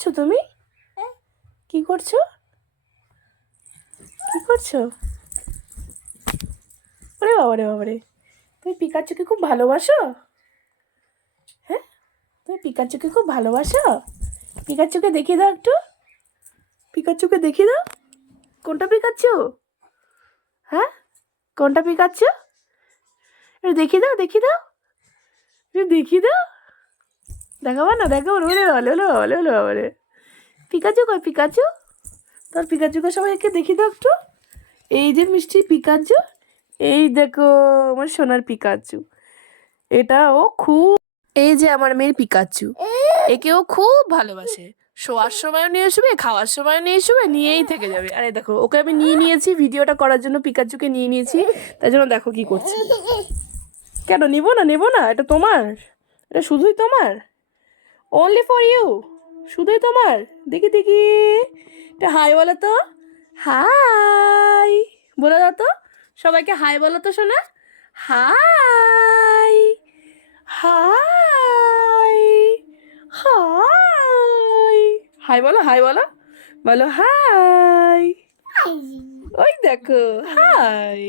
করছো তুমি? কি করছো? কি করছো? ওরে বাবারে বাবারে, তুমি পিকাচুকে খুব ভালোবাসো? হ্যাঁ, তুমি পিকাচুকে খুব ভালোবাসো? পিকাচুকে দেখিয়ে দাও একটু, পিকাচুকে দেখিয়ে দাও। কোনটা পিকাচু? হ্যাঁ, কোনটা পিকাচু? একটু দেখিয়ে দাও, দেখিয়ে দাও, একটু দেখিয়ে দাও। দেখাবো না? দেখাবো না? ওরে ভালো হলো, ভালো হলো বাবারে। পিকাচু কই পিকাচু? তোর পিকাচুকে সবাইকে দেখিয়ে দাও একটু। এই যে মিষ্টি পিকাচু, এই দেখো আমার সোনার পিকাচু। এটা ও খুব, এই যে আমার মেয়ের পিকাচু, একেও খুব ভালোবাসে। শোয়ার সময়ও নিয়ে শুবে, খাওয়ার সময়ও নিয়ে শুবে, নিয়েই থেকে যাবে। আরে দেখো, ওকে আমি নিয়ে নিয়েছি ভিডিওটা করার জন্য, পিকাচুকে নিয়ে নিয়েছি, তাই জন্য দেখো কি করছে। কেন নিবো না? নেবো না? এটা তোমার, এটা শুধুই তোমার, অনলি ফর ইউ, শুধুই তোমার। দেখি দেখি, এটা হাই বলো তো, হাই বলে দাও তো, সবাইকে হাই বলো তো শোনা, হাই, হাই, হাই, হাই বলো, হাই বলো, বলো হাই। ওই দেখো, হাই।